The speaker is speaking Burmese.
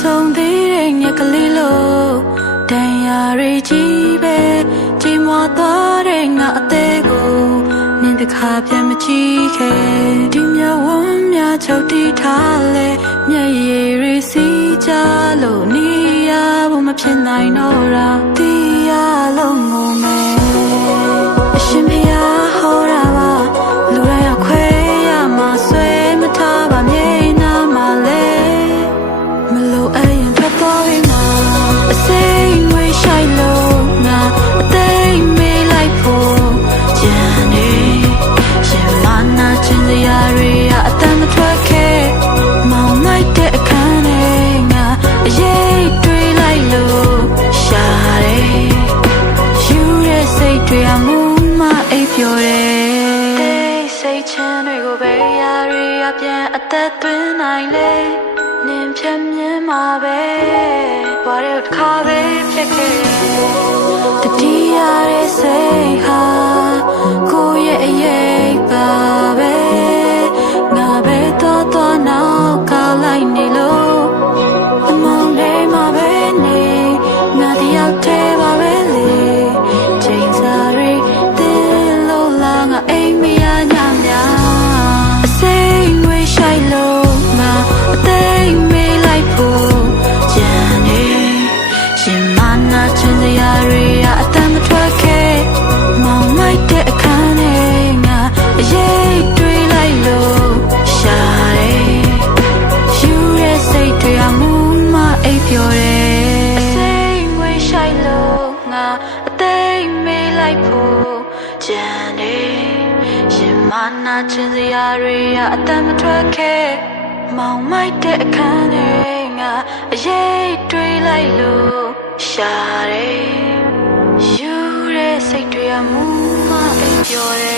ဆုံးသေးတဲ့ညကလေးလို့တန်ရာရီကြီးပဲကြီးမွားသွားတဲ့ငါအသေးကိုနင်းတခါပြန်မကြည့်ခဲ့ဒီမြဝန်းများချုပ်တီးထားလဲမျက်ရည်ရီစီးကြလို့နေရဖို့မဖြစ်နိုင်တော့တာတီးရလုံးငုံမယ် တ်တွေအမှုမအိပ်ပျော်တယ်စိတ်ချမ်းတွေကိုပဲရာတွေအပြန်အသက်သွင်းနိုင်လေနင်ဖြတ်မြင်မှာပဲဘာလို့တစ်ခါပဲဖြစ်ခဲ့ အသိမေးလိုက်ဖို့ကြံနေရှင် မာနာချင်းစရာတွေအတမထွက်ခဲ့မောင်မိုက်တဲ့အခန်းတွေငါအရေးတွေးလိုက်လို့ရှာတယ်ယူတဲ့စိတ်တွေအမှုမပြောတယ်